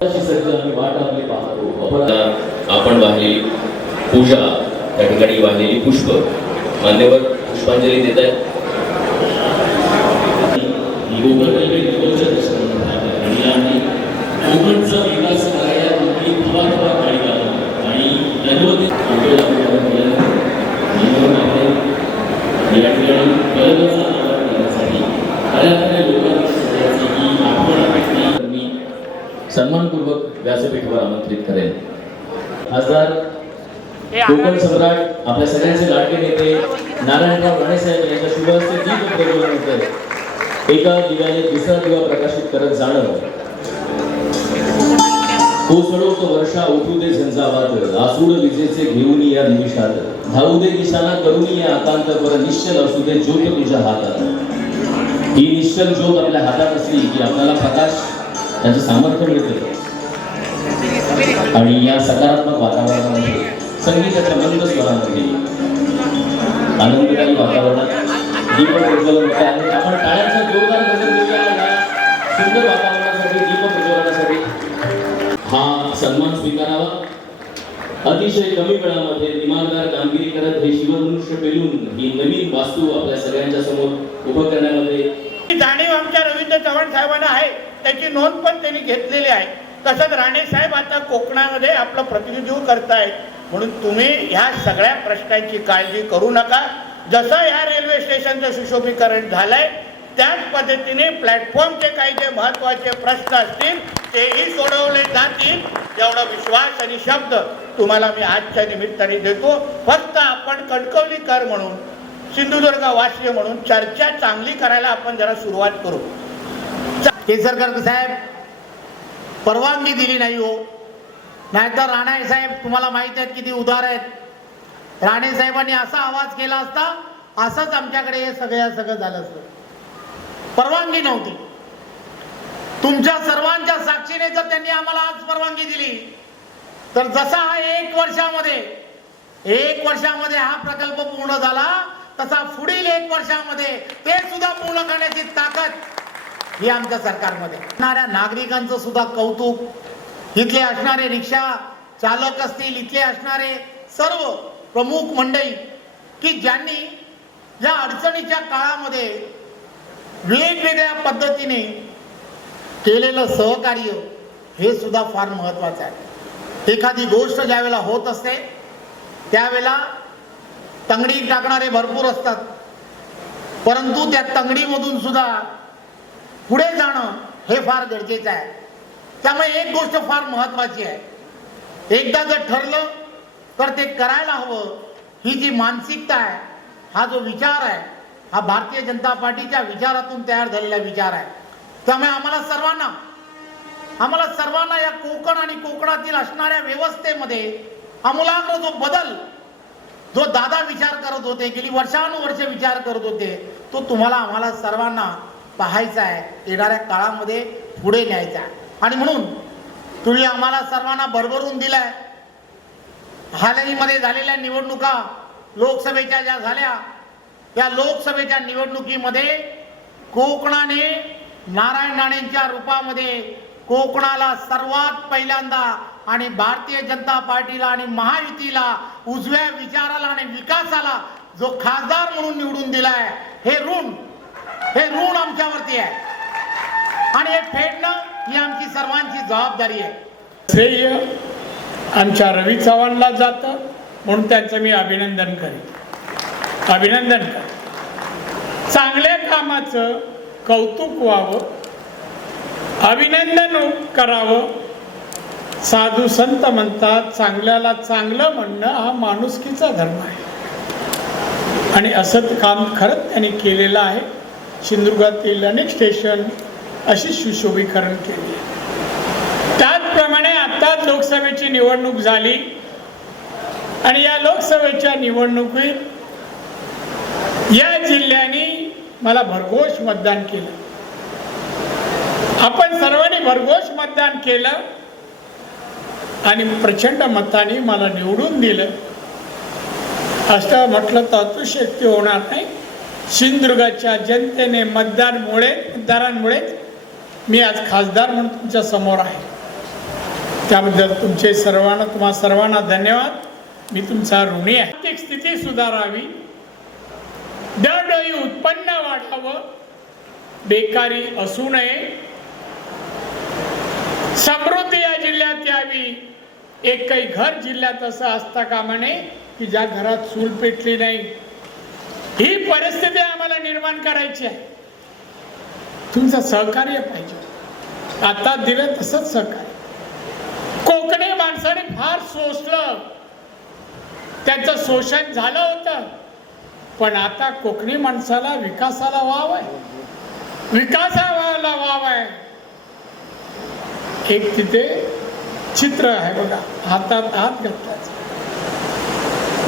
अशी सगळी आम्ही वाट आपली पाहतो. आपण- आपण वाहिलेली पूजा त्या ठिकाणी वाहिलेली पुष्प. मान्यवर पुष्पांजली देत आहेत. कोकणचा विकास करायला तुम्ही खवा खवा गाडी लावा आणि या ठिकाणी आवाज करण्यासाठी खऱ्या खऱ्या सगळ्याची ही आठवण मी सन्मानपूर्वक व्यासपीठावर आमंत्रित करेन. खासदार कोकण सम्राट आपल्या सगळ्यांचे लाडके नेते नारायणराव राणेसाहेब यांच्या शुभ हस्ते प्रज्वलन होतं एका दिव्याने दुसरा दिवा प्रकाशित करत जाणं कोसळो तो वर्षा उठू दे झंझावात. आसूड विजेचे घेऊन या निमिषात. धावू दे दिशाना करून या आकांत पर निश्चल असू दे ज्योत तुझ्या हातात. ही निश्चल ज्योत आपल्या हातात असली की आपल्याला प्रकाश त्याचं सामर्थ्य मिळतं. आणि या सकारात्मक वातावरणामध्ये संगीताच्या मंद स्वरामध्ये आनंददायी वातावरणात दीपक प्रज्वलन होत आहे. आपण टाळ्यांचा जोरदार गजर देऊया सुंदर वातावरण सन्मान स्वीकारावा. अतिशय कमी वेळामध्ये इमानदार कामगिरी करत हे शिवधनुष्य पेलून ही नवीन वास्तू आपल्या सगळ्यांच्या समोर उभं करण्यामध्ये जाणीव आमच्या रवींद्र चव्हाण साहेबांना आहे. त्याची नोंद पण त्यांनी घेतलेली आहे. तसंच राणे साहेब आता कोकणामध्ये आपलं प्रतिनिधित्व करतायत. म्हणून तुम्ही ह्या सगळ्या प्रश्नांची काळजी करू नका. जसं ह्या रेल्वे स्टेशनचं सुशोभीकरण झालंय त्याच पद्धतीने प्लॅटफॉर्मचे काही जे महत्त्वाचे प्रश्न असतील तेही सोडवले जातील. एवढा विश्वास आणि शब्द तुम्हाला मी आजच्या निमित्ताने देतो. फक्त आपण कणकवलीकर म्हणून सिंधुदुर्ग वासीय म्हणून चर्चा चांगली करायला आपण जरा सुरुवात करू. केसरकर साहेब परवानगी दिली नाही हो. नाहीतर राणे साहेब तुम्हाला माहीत आहेत किती उदार आहेत. राणे साहेबांनी असा आवाज केला असता असंच आमच्याकडे हे सगळं सगळं झालं असतं. परवानगी नव्हती. तुमच्या सर्वांच्या साक्षीने जर त्यांनी आम्हाला आज परवानगी दिली तर जसा हा एक वर्षामध्ये एक वर्षामध्ये हा प्रकल्प पूर्ण झाला तसा पुढील एक वर्षामध्ये ते सुद्धा पूर्ण करण्याची ताकद ही आमच्या सरकारमध्ये. असणाऱ्या नागरिकांचं सुद्धा कौतुक इथले असणारे रिक्षा चालक असतील इथले असणारे सर्व प्रमुख मंडळी की ज्यांनी या अडचणीच्या काळामध्ये वेगवेगळ्या पद्धतीने केलेलं सहकार्य हे सुद्धा फार महत्वाचं आहे. एखादी गोष्ट ज्यावेळेला होत असते त्यावेळेला तंगडी टाकणारे भरपूर असतात. परंतु त्या तंगडीमधून सुद्धा पुढे जाणं हे फार गरजेचं आहे. त्यामुळे एक गोष्ट फार महत्वाची आहे. एकदा जर ठरलं तर ते करायला हवं. ही जी मानसिकता आहे हा जो विचार आहे हा भारतीय जनता पार्टीच्या विचारातून तयार झालेला विचार आहे. त्यामुळे आम्हाला सर्वांना आम्हाला सर्वांना या कोकण आणि कोकणातील असणाऱ्या व्यवस्थेमध्ये आमूलाग्र जो बदल जो दादा विचार करत होते गेली वर्षानुवर्षे विचार करत होते तो तुम्हाला आम्हाला सर्वांना पाहायचा आहे. येणाऱ्या काळामध्ये पुढे न्यायचा आहे. आणि म्हणून तुम्ही आम्हाला सर्वांना भरभरून दिलाय. हालहीमध्ये झालेल्या निवडणुका लोकसभेच्या ज्या झाल्या या लोकसभेच्या निवडणुकीमध्ये कोकणाने नारायण राणेंच्या रूपामध्ये कोकणाला सर्वात पहिल्यांदा आणि भारतीय जनता पार्टीला आणि महायुतीला उजव्या विचाराला आणि विकासाला जो खासदार म्हणून निवडून दिलाय हे ऋण हे ऋण आमच्यावरती आहे. आणि हे फेडणं ही आमची सर्वांची जबाबदारी आहे. श्रेय आमच्या रवी चव्हाणला जातं म्हणून त्यांचं मी अभिनंदन करेन. अभिनंदन. कर चांगल्या कामाचं कौतुक व्हावं अभिनंदन करावं. साधू संत म्हणतात चांगल्याला चांगलं म्हणणं हा माणुसकीचा धर्म आहे. आणि असं काम खरंच त्यांनी केलेलं आहे. सिंधुदुर्गातील अनेक स्टेशन अशी सुशोभीकरण केली. त्याचप्रमाणे आता लोकसभेची निवडणूक झाली. आणि या लोकसभेच्या निवडणुकीत या जिल्ह्याने मला भरघोष मतदान केलं. आपण सर्वांनी भरघोष मतदान केलं आणि प्रचंड मताने मला निवडून दिलं. असं म्हटलं तर अतिशक्ती होणार नाही. सिंधुदुर्गाच्या जनतेने मतदानमुळे मतदारांमुळेच मी आज खासदार म्हणून तुमच्यासमोर आहे. त्याबद्दल तुमचे सर्वांना तुम्हा सर्वांना धन्यवाद. मी तुमचा ऋणी आहे. आर्थिक स्थिती सुधारावी. दरडोई उत्पन्न वाढावं. बेकारी असू नये. समृद्धी या जिल्ह्यात यावी. एकही घर जिल्ह्यात असं असता कामा नये की ज्या घरात चूल पेटली नाही. ही परिस्थिती आम्हाला निर्माण करायची आहे. तुमचं सहकार्य पाहिजे. आता दिलं तसंच सहकार्य. कोकणी माणसाने फार सोसलं. त्यांचं शोषण झालं होतं. पण आता कोकणी माणसाला विकासाला वाव आहे. विकासाला वाव आहे. एक तिथे चित्र आहे बघा. हातात हात घातल्याचं.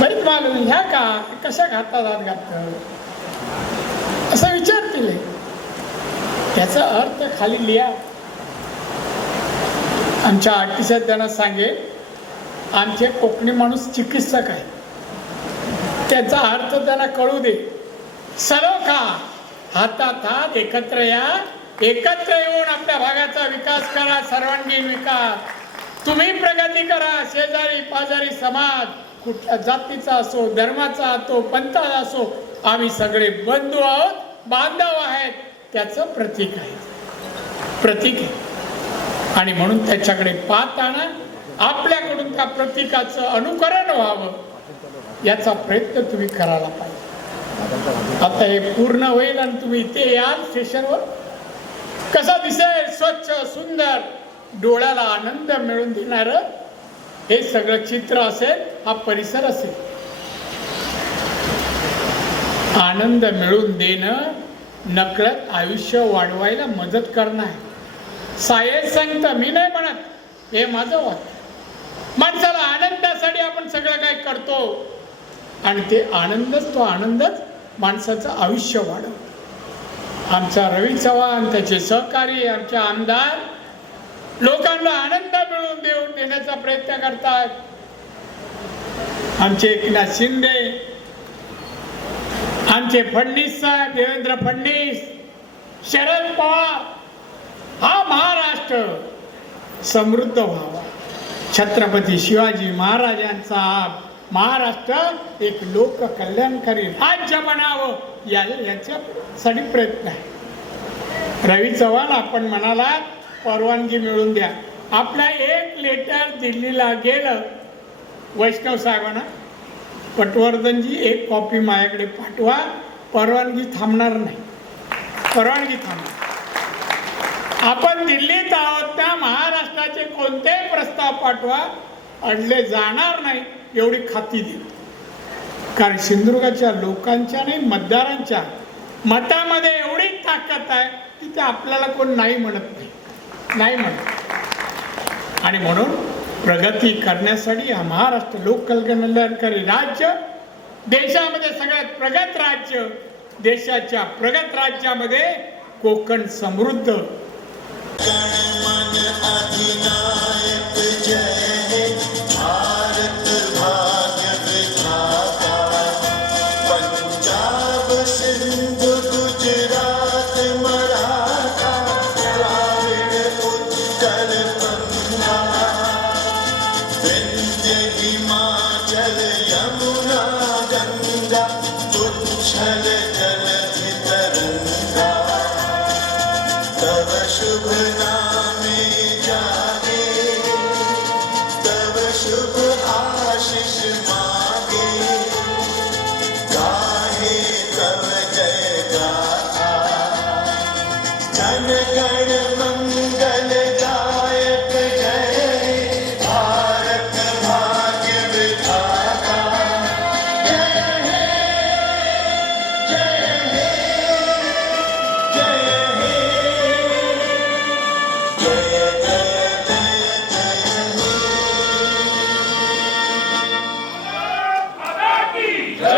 बरीच मालूम ह्या का? कशा घातात हात घातलं? असं विचारतील त्याचा अर्थ खाली लिहा. आमच्या आर्टिसात त्यांना सांगेल आमचे कोकणी माणूस चिकित्सक आहे त्याचा अर्थ त्यांना कळू दे. सर्व का? हातात हात एकत्र या. एकत्र येऊन आपल्या भागाचा विकास करा सर्वांगीण विकास. तुम्ही प्रगती करा शेजारी पाजारी समाज कुठल्या जातीचा असो धर्माचा असो पंथाचा असो आम्ही सगळे बंधू आहोत बांधव आहेत. त्याचं प्रतीक आहे. प्रतीक आहे. आणि म्हणून त्याच्याकडे पाहताना आपल्याकडून त्या प्रतीकाचं अनुकरण व्हावं. याचा प्रयत्न तुम्ही करायला पाहिजे. आता हे पूर्ण होईल आणि तुम्ही इथे याल स्टेशनवर कसा दिसेल? स्वच्छ सुंदर डोळ्याला आनंद मिळून देणार हे सगळं चित्र असेल हा परिसर असेल. आनंद मिळून देणं नकळत आयुष्य वाढवायला मदत करणं आहे. सायन्स सांगतं मी नाही म्हणत हे माझं वाट माणसाला आनंदासाठी आपण सगळं काय करतो. आणि ते आनंदच तो आनंदच माणसाचं आयुष्य वाढवतो. आमचा रवी चव्हाण त्याचे सहकारी आमचे आमदार लोकांना आनंद मिळवून देऊन देण्याचा प्रयत्न करतात. आमचे एकनाथ शिंदे आमचे फडणीस साहेब देवेंद्र फडणीस शरद पवार हा महाराष्ट्र समृद्ध व्हावा. छत्रपती शिवाजी महाराजांचा हा महाराष्ट्र एक लोक कल्याणकारी राज्य बनावं या याच्यासाठी प्रयत्न आहे. रवी चव्हाण आपण म्हणाला परवानगी मिळून द्या. आपल्या एक लेटर दिल्लीला गेलं वैष्णव साहेबांना. पटवर्धनजी एक कॉपी माझ्याकडे पाठवा. परवानगी थांबणार नाही. परवानगी थांबणार. आपण दिल्लीत आहोत त्या महाराष्ट्राचे कोणतेही प्रस्ताव पाठवा. अडले जाणार नाही. एवढी खाती देऊ कारण सिंधुदुर्गाच्या लोकांच्या नाही मतदारांच्या मतामध्ये एवढी ताकद आहे की ते आपल्याला कोण नाही म्हणत नाही. नाही म्हणत. आणि म्हणून प्रगती करण्यासाठी हा महाराष्ट्र लोककल्याणकारी राज्य देशामध्ये सगळ्यात प्रगत राज्य देशाच्या प्रगत राज्यामध्ये कोकण समृद्ध. तव शुभ नामे